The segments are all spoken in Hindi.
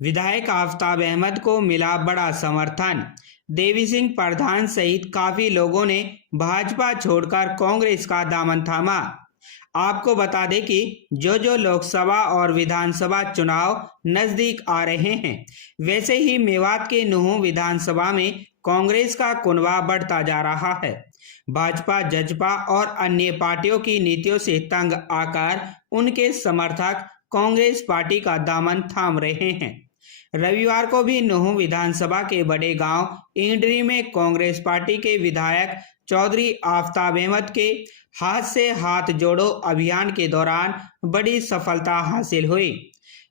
विधायक आफताब अहमद को मिला बड़ा समर्थन। देवी सिंह प्रधान सहित काफी लोगों ने भाजपा छोड़कर कांग्रेस का दामन थामा। आपको बता दें कि जो लोकसभा और विधानसभा चुनाव नजदीक आ रहे हैं, वैसे ही मेवात के नुहू विधानसभा में कांग्रेस का कुनबा बढ़ता जा रहा है। भाजपा, जजपा और अन्य पार्टियों की नीतियों से तंग आकर उनके समर्थक कांग्रेस पार्टी का दामन थाम रहे हैं। रविवार को भी नुहू विधानसभा के बड़े गांव इंड्री में कांग्रेस पार्टी के विधायक चौधरी आफताब अहमद के हाथ से हाथ जोड़ो अभियान के दौरान बड़ी सफलता हासिल हुई।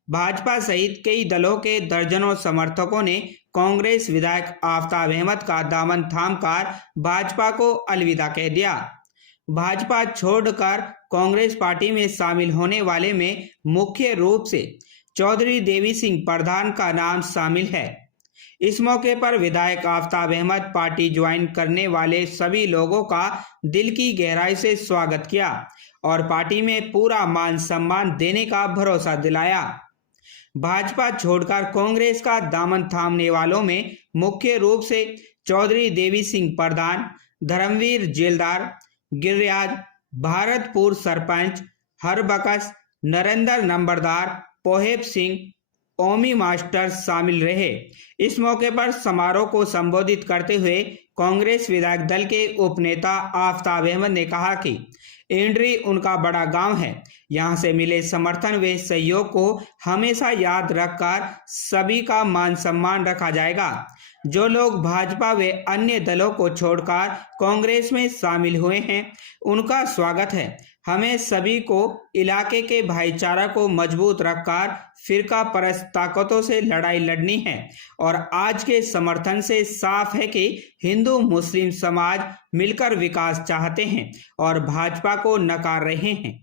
भाजपा सहित कई दलों के दर्जनों समर्थकों ने कांग्रेस विधायक आफताब अहमद का दामन थामकर भाजपा को अलविदा कह दिया। भाजपा छोड़कर कांग्रेस पार्टी में शामिल होने वाले में मुख्य रूप से चौधरी देवी सिंह प्रधान का नाम शामिल है। इस मौके पर विधायक आफताब अहमद पार्टी ज्वाइन करने वाले सभी लोगों का दिल की गहराई से स्वागत किया और पार्टी में पूरा मान सम्मान देने का भरोसा दिलाया। भाजपा छोड़कर कांग्रेस का दामन थामने वालों में मुख्य रूप से चौधरी देवी सिंह प्रधान, धर्मवीर जेलदार, गिरिराज, भारतपुर सरपंच हरबकस, नरेंद्र नंबरदार, पोहेब सिंह, ओमी मास्टर शामिल रहे। इस मौके पर समारोह को संबोधित करते हुए कांग्रेस विधायक दल के उपनेता आफताब अहमद ने कहा कि इंड्री उनका बड़ा गांव है। यहां से मिले समर्थन व सहयोग को हमेशा याद रखकर सभी का मान सम्मान रखा जाएगा। जो लोग भाजपा व अन्य दलों को छोड़कर कांग्रेस में शामिल हुए हैं, उनका स्वागत है। हमें सभी को इलाके के भाईचारा को मजबूत रखकर फिरका परस्त ताकतों से लड़ाई लड़नी है और आज के समर्थन से साफ है कि हिंदू मुस्लिम समाज मिलकर विकास चाहते हैं और भाजपा को नकार रहे हैं।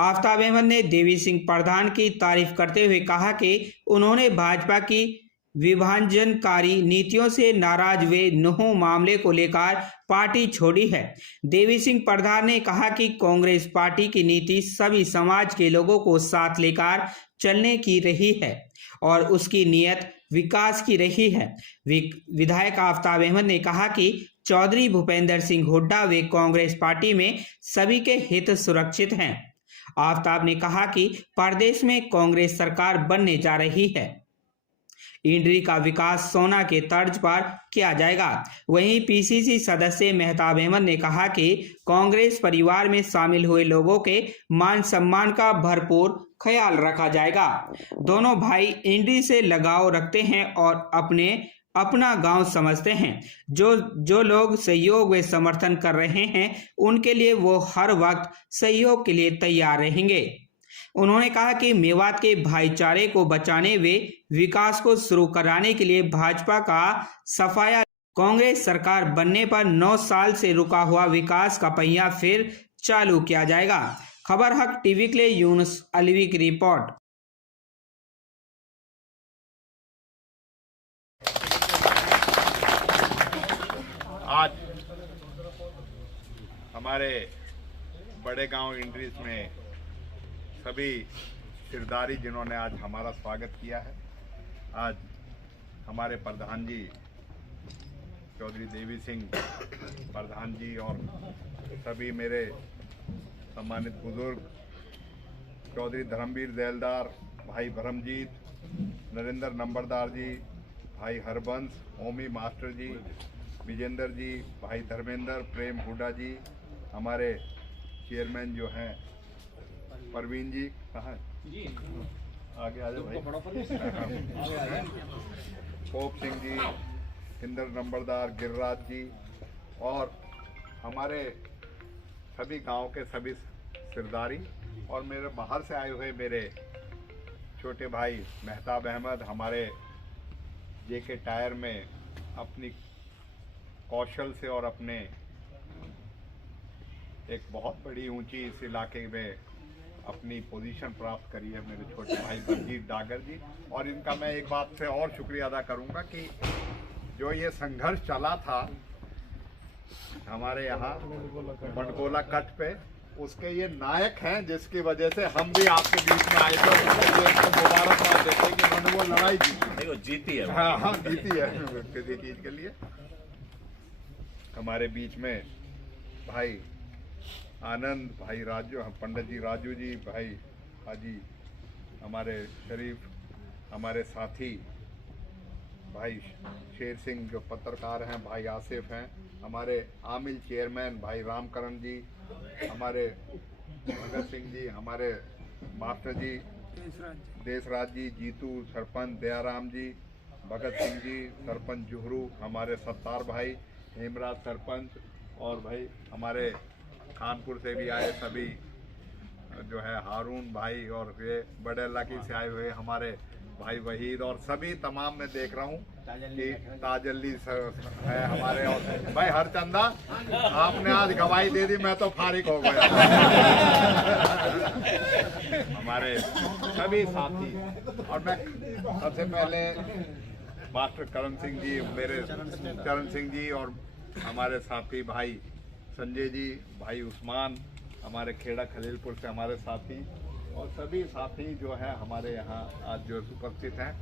आफताब अहमद ने देवी सिंह प्रधान की तारीफ करते हुए कहा कि उन्होंने भाजपा की विभाजनकारी नीतियों से नाराज वे नुहू मामले को लेकर पार्टी छोड़ी है। देवी सिंह प्रधान ने कहा कि कांग्रेस पार्टी की नीति सभी समाज के लोगों को साथ लेकर चलने की रही है और उसकी नीयत विकास की रही है। विधायक आफताब अहमद ने कहा कि चौधरी भूपेंद्र सिंह हुड्डा वे कांग्रेस पार्टी में सभी के हित सुरक्षित हैं। आफताब ने कहा कि प्रदेश में कांग्रेस सरकार बनने जा रही है। इंड्री का विकास सोना के तर्ज पर किया जाएगा। वहीं पीसीसी सदस्य मेहताब अहमद ने कहा कि कांग्रेस परिवार में शामिल हुए लोगों के मान सम्मान का भरपूर ख्याल रखा जाएगा। दोनों भाई इंड्री से लगाव रखते हैं और अपना गांव समझते हैं। जो लोग सहयोग व समर्थन कर रहे हैं, उनके लिए वो हर वक्त सहयोग के लिए तैयार रहेंगे। उन्होंने कहा कि मेवात के भाईचारे को बचाने व विकास को शुरू कराने के लिए भाजपा का सफाया कांग्रेस सरकार बनने पर 9 साल से रुका हुआ विकास का पहिया फिर चालू किया जाएगा। खबर हक टीवी के लिए यूनुस अलवी की रिपोर्ट। आज हमारे बड़े गांव इंड्रीज में सभी सिरदारी जिन्होंने आज हमारा स्वागत किया है, आज हमारे प्रधान जी चौधरी देवी सिंह प्रधान जी और सभी मेरे सम्मानित बुजुर्ग चौधरी धर्मवीर जेलदार, भाई ब्रह्मजीत, नरेंद्र नंबरदार जी, भाई हरबंस, ओमी मास्टर जी, विजेंद्र जी, भाई धर्मेंद्र, प्रेम हुड्डा जी, हमारे चेयरमैन जो हैं परवीन जी, कहाँ जी आगे आ जाओ भाई, पोप सिंह जी, इंद्र नंबरदार, गिरिराज जी और हमारे सभी गांव के सभी सिरदारी और मेरे बाहर से आए हुए मेरे छोटे भाई मेहताब अहमद, हमारे जेके टायर में अपनी कौशल से और अपने एक बहुत बड़ी ऊंची इस इलाके में अपनी पोजीशन प्राप्त करी है मेरे छोटे भाई बलजीत डागर जी। और इनका मैं एक बात से और शुक्रिया अदा करूंगा कि जो ये संघर्ष चला था हमारे यहाँ बटगोला कट पे, उसके ये नायक हैं, जिसकी वजह से हम भी आपके बीच में आए थे। उसके लिए तो मुबारकबाद देते हैं कि उन्होंने वो लड़ाई जीती। नहीं, वो जीती है। हाँ, जीती है किसी चीज के लिए। हमारे बीच में भाई आनंद, भाई राजू, पंडित जी राजू जी, भाई हाजी हमारे शरीफ, हमारे साथी भाई शेर सिंह जो पत्रकार हैं, भाई आसिफ हैं, हमारे आमिल चेयरमैन भाई रामकरण जी, हमारे भगत सिंह जी, हमारे मास्टर जी देशराज जी, जीतू सरपंच, दयाराम जी, भगत सिंह जी सरपंच जुहरू, हमारे सत्तार भाई, हेमराज सरपंच, और भाई हमारे कानपुर से भी आए सभी जो है हारून भाई, और ये बड़े इलाके से आए हुए हमारे भाई वहीद, और सभी तमाम मैं देख रहा हूँ कि ताजल्ली है हमारे, और भाई हरचंदा आपने आज गवाही दे दी, मैं तो फारिग हो गया। हमारे सभी साथी, और मैं सबसे पहले मास्टर करण सिंह जी, मेरे चरण सिंह जी, और हमारे साथी भाई संजय जी, भाई उस्मान, हमारे खेड़ा खलीलपुर से हमारे साथी, और सभी साथी जो है हमारे यहाँ आज जो उपस्थित हैं।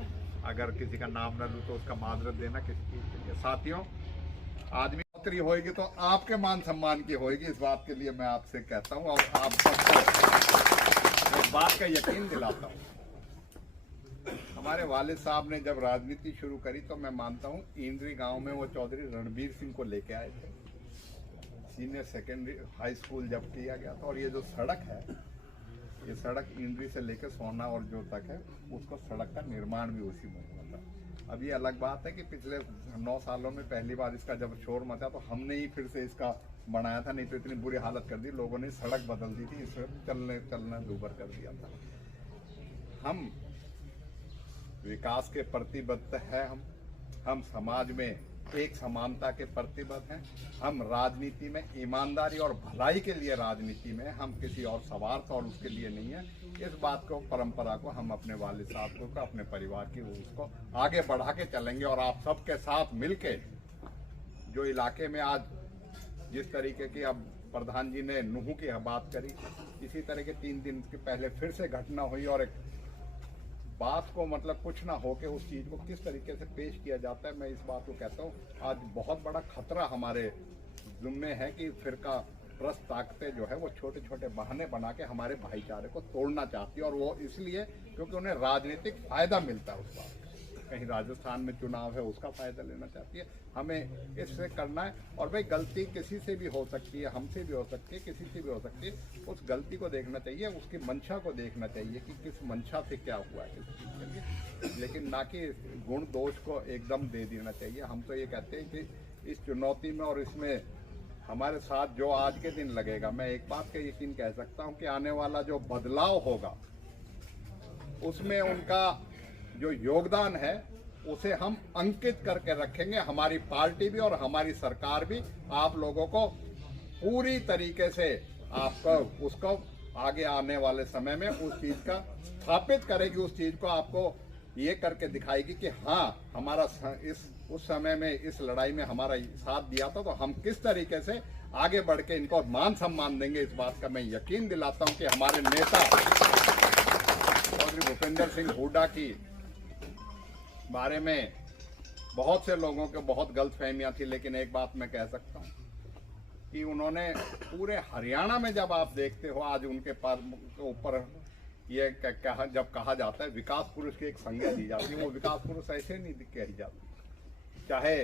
अगर किसी का नाम न लूँ तो उसका माजरत देना किसी चीज़ के लिए। साथियों, आदमी नौकरी होएगी तो आपके मान सम्मान की होएगी, इस बात के लिए मैं आपसे कहता हूँ, और आप सबको इस बात का यकीन दिलाता हूँ। हमारे वालिद साहब ने जब राजनीति शुरू करी तो मैं मानता हूँ इंद्री गांव में वो चौधरी रणबीर सिंह को लेके आए थे। सीनियर सेकेंडरी हाई स्कूल जब किया गया था, और ये जो सड़क है, ये सड़क इंद्री से लेकर सोना और जो तक है, उसको सड़क का निर्माण भी उसी में हुआ था। अब ये अलग बात है कि पिछले 9 सालों में पहली बार इसका जब शोर मचा तो हमने ही फिर से इसका बनाया था, नहीं तो इतनी बुरी हालत कर दी लोगों ने, सड़क बदल दी थी, इसे चलना दूभर कर दिया था। हम विकास के प्रतिबद्ध है, हम समाज में एक समानता के प्रतिबद्ध हैं, हम राजनीति में ईमानदारी और भलाई के लिए राजनीति में, हम किसी और स्वार्थ और उसके लिए नहीं है। इस बात को, परंपरा को हम अपने वालिद साहब को, अपने परिवार की उसको आगे बढ़ा के चलेंगे, और आप सबके साथ मिलके जो इलाके में आज जिस तरीके की अब प्रधान जी ने नुहू की बात करी, इसी तरह के 3 दिन के पहले फिर से घटना हुई, और एक बात को मतलब कुछ ना हो के उस चीज़ को किस तरीके से पेश किया जाता है। मैं इस बात को कहता हूँ, आज बहुत बड़ा खतरा हमारे जुम्मे है कि फिरका प्रस्त ताकतें जो है वो छोटे छोटे बहाने बना के हमारे भाईचारे को तोड़ना चाहती है, और वो इसलिए क्योंकि उन्हें राजनीतिक फायदा मिलता है उस बात। कहीं राजस्थान में चुनाव है उसका फायदा लेना चाहती है, हमें इससे करना है। और भाई गलती किसी से भी हो सकती है, हमसे भी हो सकती है, किसी से भी हो सकती है। उस गलती को देखना चाहिए, उसकी मंशा को देखना चाहिए कि किस मंशा से क्या हुआ है किस चीज़ के लिए, लेकिन ना कि गुण दोष को एकदम दे देना चाहिए। हम तो ये कहते हैं कि इस चुनौती में और इसमें हमारे साथ जो आज के दिन लगेगा, मैं एक बात का यकीन कह सकता हूँ कि आने वाला जो बदलाव होगा उसमें उनका जो योगदान है उसे हम अंकित करके रखेंगे। हमारी पार्टी भी और हमारी सरकार भी आप लोगों को पूरी तरीके से आपको उसको आगे आने वाले समय में उस चीज का स्थापित करेगी, उस चीज को आपको ये करके दिखाएगी कि हाँ हमारा उस समय में इस लड़ाई में हमारा साथ दिया था, तो हम किस तरीके से आगे बढ़ के इनको मान सम्मान देंगे। इस बात का मैं यकीन दिलाता हूँ कि हमारे नेता चौधरी भूपेंद्र सिंह हुड्डा की बारे में बहुत से लोगों को बहुत गलतफहमियां थी, लेकिन एक बात मैं कह सकता हूं कि उन्होंने पूरे हरियाणा में, जब आप देखते हो आज उनके पास ऊपर ये जब कहा जाता है विकास पुरुष की एक संज्ञा दी जाती है, वो विकास पुरुष ऐसे नहीं कही जाती। चाहे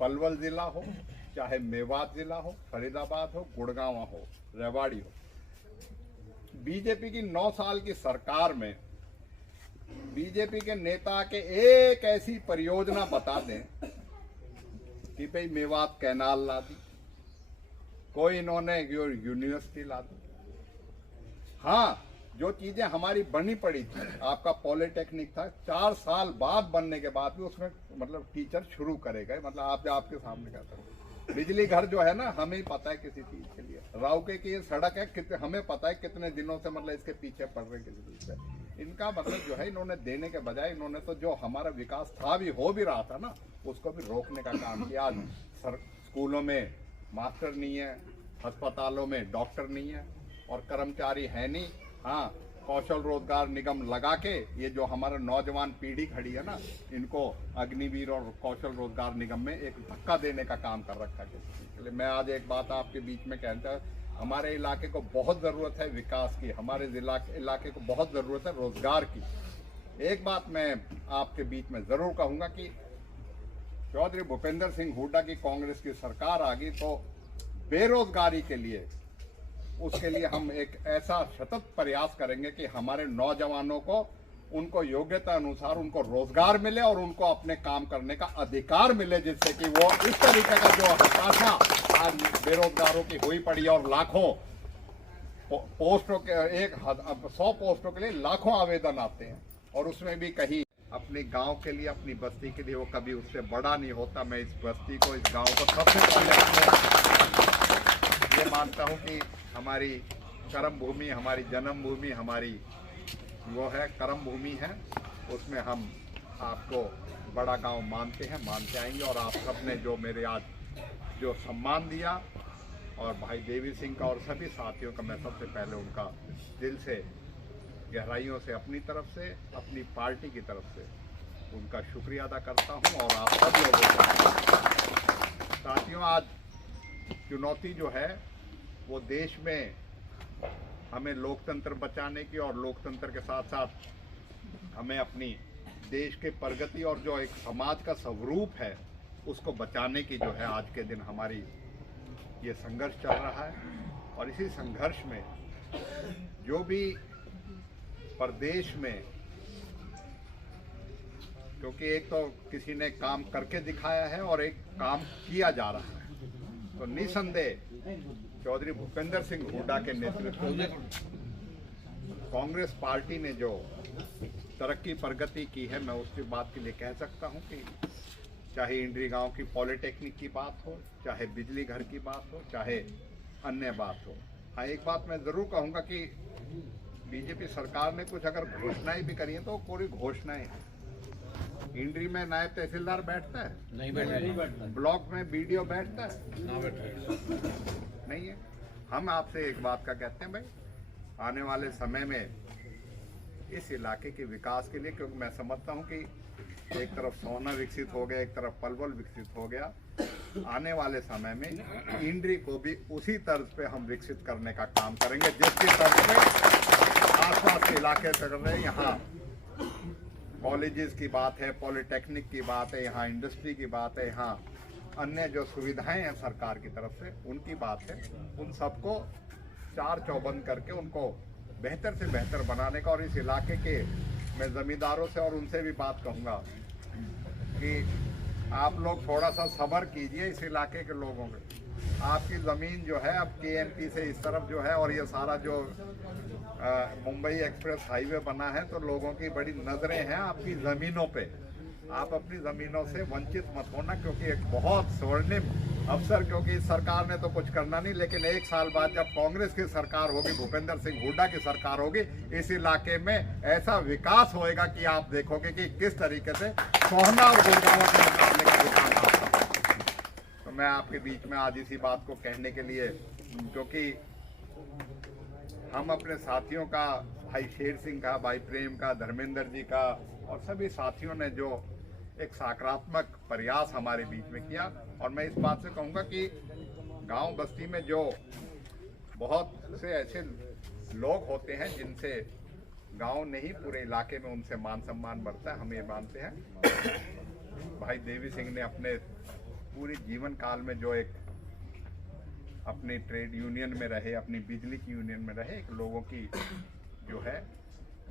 पलवल जिला हो, चाहे मेवात जिला हो, फरीदाबाद हो, गुड़गांव हो, रेवाड़ी हो, बीजेपी की 9 साल की सरकार में बीजेपी के नेता के एक ऐसी परियोजना बता दें कि भाई मेवात कैनाल ला दी, कोई इन्होंने यूनिवर्सिटी ला दी। हाँ, जो चीजें हमारी बनी पड़ी थी, आपका पॉलिटेक्निक था, 4 साल बाद बनने के बाद भी उसमें मतलब टीचर शुरू करे गए। मतलब आप आपके सामने कहता हूँ, बिजली घर जो है ना, हमें ही पता है किसी चीज के लिए। राउके की ये सड़क है, हमें पता है कितने दिनों से मतलब इसके पीछे पड़ रहे किसी चीज से। इनका मतलब जो है, इन्होंने देने के बजाय इन्होंने तो जो हमारा विकास था भी, हो भी रहा था ना, उसको भी रोकने का काम किया। आज स्कूलों में मास्टर नहीं है, अस्पतालों में डॉक्टर नहीं है, और कर्मचारी है नहीं। हाँ, कौशल रोजगार निगम लगा के ये जो हमारा नौजवान पीढ़ी खड़ी है ना, इनको अग्निवीर और कौशल रोजगार निगम में एक धक्का देने का काम कर रखा है। इसलिए मैं आज एक बात आपके बीच में कहता हूँ, हमारे इलाके को बहुत ज़रूरत है विकास की, हमारे जिला इलाके को बहुत ज़रूरत है रोजगार की। एक बात मैं आपके बीच में ज़रूर कहूँगा कि चौधरी भूपेंद्र सिंह हुड्डा की कांग्रेस की सरकार आ गई तो बेरोजगारी के लिए, उसके लिए हम एक ऐसा सतत प्रयास करेंगे कि हमारे नौजवानों को उनको योग्यता अनुसार उनको रोजगार मिले और उनको अपने काम करने का अधिकार मिले, जिससे कि वो इस तरीके का जो हताशा आज बेरोजगारों की हुई पड़ी है और लाखों पोस्टों के 100 पोस्टों के लिए लाखों आवेदन आते हैं और उसमें भी कहीं अपने गांव के लिए, अपनी बस्ती के लिए वो कभी उससे बड़ा नहीं होता। मैं इस बस्ती को, इस गांव को सबसे पहले ये मानता हूं कि हमारी कर्म भूमि, हमारी जन्मभूमि, हमारी वो है कर्म भूमि है, उसमें हम आपको बड़ा गांव मानते हैं, मानते आएंगे। और आप सब ने जो मेरे आज जो सम्मान दिया, और भाई देवी सिंह का और सभी साथियों का मैं सबसे पहले उनका दिल से, गहराइयों से, अपनी तरफ से, अपनी पार्टी की तरफ से उनका शुक्रिया अदा करता हूं। और आप सब लोगों का साथियों, आज चुनौती जो है वो देश में हमें लोकतंत्र बचाने की और लोकतंत्र के साथ साथ हमें अपनी देश के प्रगति और जो एक समाज का स्वरूप है उसको बचाने की जो है आज के दिन हमारी ये संघर्ष चल रहा है। और इसी संघर्ष में जो भी प्रदेश में, क्योंकि एक तो किसी ने काम करके दिखाया है और एक काम किया जा रहा है, तो निसंदेह चौधरी भूपेंद्र सिंह हुड्डा के नेतृत्व में कांग्रेस पार्टी ने जो तरक्की प्रगति की है, मैं उसकी बात के लिए कह सकता हूं कि चाहे इंद्री गांव की पॉलिटेक्निक की बात हो, चाहे बिजली घर की बात हो, चाहे अन्य बात हो। हाँ, एक बात मैं ज़रूर कहूँगा कि बीजेपी सरकार ने कुछ अगर घोषणाएं भी करी हैं तो पूरी घोषणाएं हैं। इंद्री में नायब तहसीलदार बैठता है? नहीं बैठता। ब्लॉक में बीडीओ बैठता है? ना बैठता नहीं है। हम आपसे एक बात का कहते हैं भाई, आने वाले समय में इस इलाके के विकास के लिए, क्योंकि मैं समझता हूं कि एक तरफ सोना विकसित हो गया, एक तरफ पलवल विकसित हो गया, आने वाले समय में इंद्री को भी उसी तर्ज पे हम विकसित करने का काम करेंगे जिसकी तर्ज पे आसपास के इलाके कर रहे हैं। यहाँ कॉलेजेस की बात है, पॉलिटेक्निक की बात है, यहाँ इंडस्ट्री की बात है, यहाँ अन्य जो सुविधाएं हैं सरकार की तरफ से उनकी बात है, उन सबको चार चौबंद करके उनको बेहतर से बेहतर बनाने का। और इस इलाके के मैं जमींदारों से और उनसे भी बात कहूँगा कि आप लोग थोड़ा सा सब्र कीजिए। इस इलाके के लोगों के, आपकी ज़मीन जो है अब KMP से इस तरफ जो है, और ये सारा जो मुंबई एक्सप्रेस हाईवे बना है, तो लोगों की बड़ी नज़रें हैं आपकी ज़मीनों पे। आप अपनी ज़मीनों से वंचित मत होना, क्योंकि एक बहुत स्वर्णिम अवसर, क्योंकि इस सरकार ने तो कुछ करना नहीं, लेकिन एक साल बाद जब कांग्रेस की सरकार होगी, भूपेंद्र सिंह हुड्डा की सरकार होगी, इस इलाके में ऐसा विकास होएगा कि आप देखोगे कि किस तरीके से सोहना और गुड़गांव के मुकाबले का विकास आता है। तो मैं आपके बीच में आज इसी बात को कहने के लिए, क्योंकि हम अपने साथियों का, भाई शेर सिंह का, भाई प्रेम का, धर्मेंद्र जी का और सभी साथियों ने जो एक सकारात्मक प्रयास हमारे बीच में किया, और मैं इस बात से कहूँगा कि गांव बस्ती में जो बहुत से ऐसे लोग होते हैं जिनसे गांव नहीं पूरे इलाके में उनसे मान सम्मान बढ़ता है, हम ये मानते हैं। भाई देवी सिंह ने अपने पूरे जीवन काल में जो एक अपनी ट्रेड यूनियन में रहे, अपनी बिजली की यूनियन में रहे, एक लोगों की जो है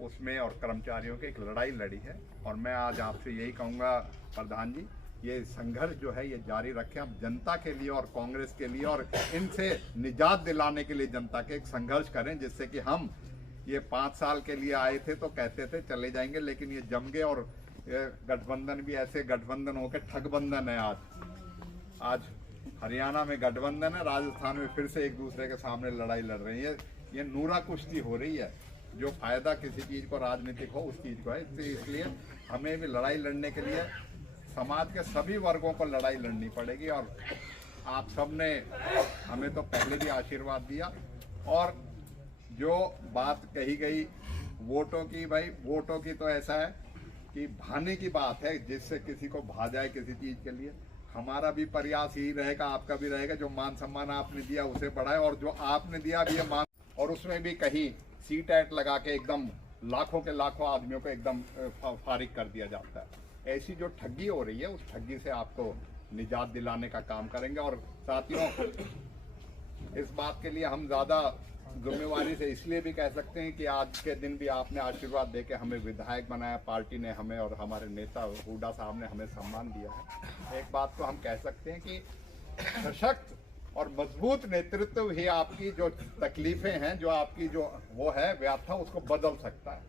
उसमें और कर्मचारियों की एक लड़ाई लड़ी है। और मैं आज आपसे यही कहूँगा प्रधान जी, ये संघर्ष जो है ये जारी रखें हम जनता के लिए और कांग्रेस के लिए, और इनसे निजात दिलाने के लिए जनता के एक संघर्ष करें, जिससे कि हम ये 5 साल के लिए आए थे तो कहते थे चले जाएंगे, लेकिन ये जम गए और गठबंधन भी ऐसे गठबंधन होकर ठगबंधन है। आज हरियाणा में गठबंधन है, राजस्थान में फिर से एक दूसरे के सामने लड़ाई लड़ रही है। ये नूरा कुश्ती हो रही है, जो फायदा किसी चीज़ को राजनीतिक हो उस चीज़ को है। इसलिए हमें भी लड़ाई लड़ने के लिए समाज के सभी वर्गों को लड़ाई लड़नी पड़ेगी। और आप सब ने हमें तो पहले भी आशीर्वाद दिया, और जो बात कही गई वोटों की, भाई वोटों की तो ऐसा है कि भाने की बात है, जिससे किसी को भा जाए किसी चीज के लिए। हमारा भी प्रयास यही रहेगा, आपका भी रहेगा, जो मान सम्मान आपने दिया उसे बढ़ाए, और जो आपने दिया भी मान, और उसमें भी कहीं सीट ऐट लगा के एकदम लाखों के लाखों आदमियों को एकदम फारिग कर दिया जाता है। ऐसी जो ठगी हो रही है उस ठगी से आपको निजात दिलाने का काम करेंगे। और साथियों, इस बात के लिए हम ज़्यादा जिम्मेवारी से इसलिए भी कह सकते हैं कि आज के दिन भी आपने आशीर्वाद देके हमें विधायक बनाया, पार्टी ने हमें, और हमारे नेता हुड्डा साहब ने हमें सम्मान दिया है। एक बात तो हम कह सकते हैं कि सशक्त और मजबूत नेतृत्व ही आपकी जो तकलीफें हैं, जो आपकी जो वो है व्याथा, उसको बदल सकता है।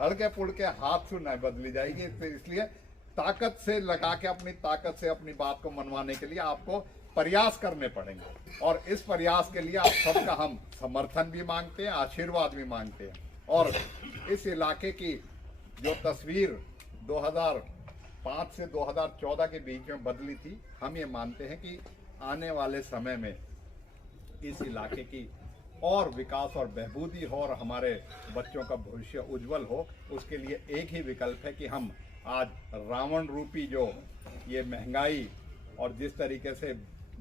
हल्के पुल्के हाथ से नहीं बदली जाएगी। इसलिए ताकत से लगा के, अपनी ताकत से अपनी बात को मनवाने के लिए आपको प्रयास करने पड़ेंगे, और इस प्रयास के लिए आप सबका हम समर्थन भी मांगते हैं, आशीर्वाद भी मांगते हैं। और इस इलाके की जो तस्वीर 2005 से 2014 के बीच में बदली थी, हम ये मानते हैं कि आने वाले समय में इस इलाके की और विकास और बेहबूदी हो, और हमारे बच्चों का भविष्य उज्जवल हो। उसके लिए एक ही विकल्प है कि हम आज रावण रूपी जो ये महंगाई, और जिस तरीके से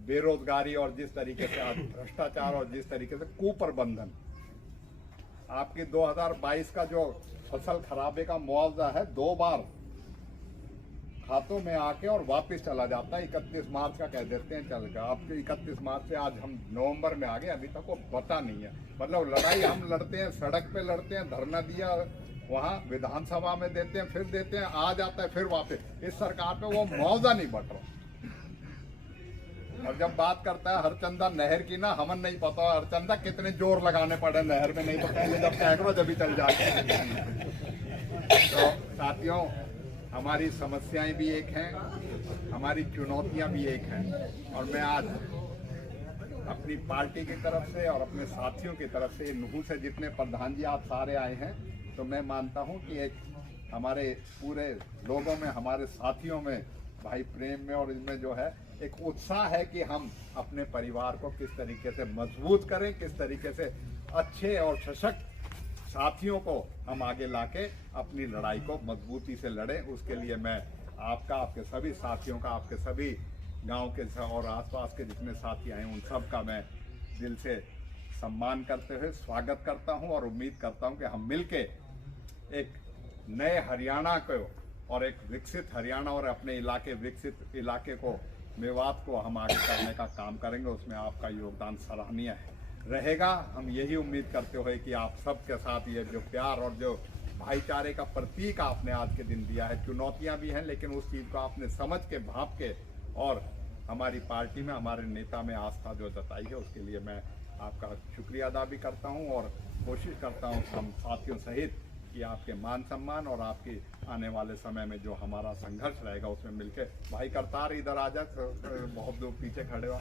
बेरोजगारी, और जिस तरीके से आज भ्रष्टाचार, और जिस तरीके से कुप्रबंधन, आपकी 2022 का जो फसल खराबे का मुआवजा है 2 बार खातों में आके और वापस चला जाता है। 31 मार्च का कह देते हैं चल गया, आपके 31 मार्च से आज हम नवंबर में आ गए, अभी तक वो पता नहीं है। मतलब लड़ाई हम लड़ते हैं, सड़क पे लड़ते हैं, धरना दिया वहाँ विधानसभा में देते हैं, फिर देते हैं, आ जाता है, फिर वापस। इस सरकार पे वो मुआवजा नहीं बट रहा। और जब बात करता है हरचंदा नहर की ना, हमें नहीं पता हरचंदा कितने जोर लगाने पड़े नहर में, नहीं तो पहले जब टैकरो जब भी चल जाते। तो साथियों, हमारी समस्याएं भी एक हैं, हमारी चुनौतियां भी एक हैं, और मैं आज अपनी पार्टी की तरफ से और अपने साथियों की तरफ से, नुहू से जितने प्रधान जी आप सारे आए हैं, तो मैं मानता हूं कि एक हमारे पूरे लोगों में, हमारे साथियों में, भाई प्रेम में और इनमें जो है एक उत्साह है कि हम अपने परिवार को किस तरीके से मजबूत करें, किस तरीके से अच्छे और सशक्त साथियों को हम आगे लाके अपनी लड़ाई को मजबूती से लड़ें। उसके लिए मैं आपका, आपके सभी साथियों का, आपके सभी गांव के और आसपास के जितने साथी आए उन सब का मैं दिल से सम्मान करते हुए स्वागत करता हूं, और उम्मीद करता हूं कि हम मिलके एक नए हरियाणा को, और एक विकसित हरियाणा, और अपने इलाके, विकसित इलाके को, मेवात को हम आगे करने का काम करेंगे। उसमें आपका योगदान सराहनीय रहेगा। हम यही उम्मीद करते हुए कि आप सबके साथ ये जो प्यार और जो भाईचारे का प्रतीक आपने आज के दिन दिया है, चुनौतियां भी हैं, लेकिन उस चीज़ को आपने समझ के, भाप के, और हमारी पार्टी में, हमारे नेता में आस्था जो जताई है, उसके लिए मैं आपका शुक्रिया अदा भी करता हूं, और कोशिश करता हूं हम साथियों सहित कि आपके मान सम्मान और आपके आने वाले समय में जो हमारा संघर्ष रहेगा उसमें मिलके, भाई करतार इधर आ जा, बहुत दूर पीछे खड़े हो,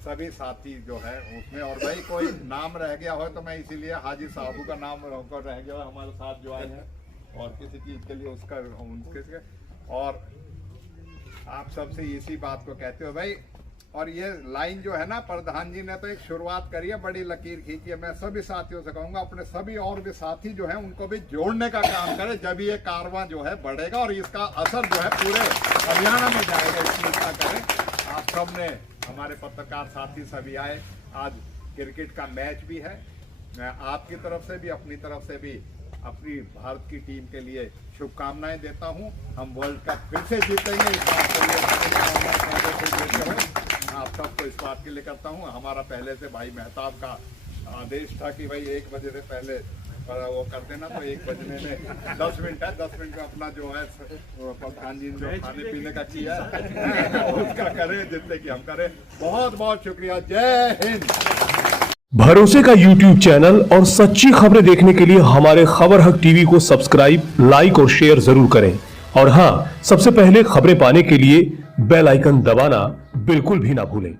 सभी साथी जो है उसमें, और भाई कोई नाम रह गया हो तो मैं इसीलिए हाजी साहू का नाम रह गया हमारे साथ जो आए हैं, और किसी चीज़ के लिए उसका उनके, और आप सबसे इसी बात को कहते हो भाई। और ये लाइन जो है ना, प्रधान जी ने तो एक शुरुआत करी है, बड़ी लकीर खींची है। मैं सभी साथियों से कहूंगा, अपने सभी और भी साथी जो है उनको भी जोड़ने का काम करें, जब ये कारवां जो है बढ़ेगा और इसका असर जो है पूरे हरियाणा में जाएगा, इसलिए इसका करें। आप सब ने, हमारे पत्रकार साथी सभी आए, आज क्रिकेट का मैच भी है, मैं आपकी तरफ से भी, अपनी तरफ से भी अपनी भारत की टीम के लिए शुभकामनाएं देता हूं। हम वर्ल्ड कप फिर से जीतेंगे, इस बात के लिए आप सबको इस बात के लिए करता हूं। हमारा पहले से भाई मेहताब का आदेश था कि भाई 1 बजे से पहले वो कर देना, तो 1 बजने में 10 मिनट है, 10 मिनट में अपना जो है प्रधान जी ने जो खाने पीने का किया है उसका करें, जिससे कि हम करें। बहुत बहुत शुक्रिया, जय हिंद। भरोसे का YouTube चैनल और सच्ची खबरें देखने के लिए हमारे खबर हक टीवी को सब्सक्राइब, लाइक और शेयर जरूर करें। और हां, सबसे पहले खबरें पाने के लिए बेल आइकन दबाना बिल्कुल भी ना भूलें।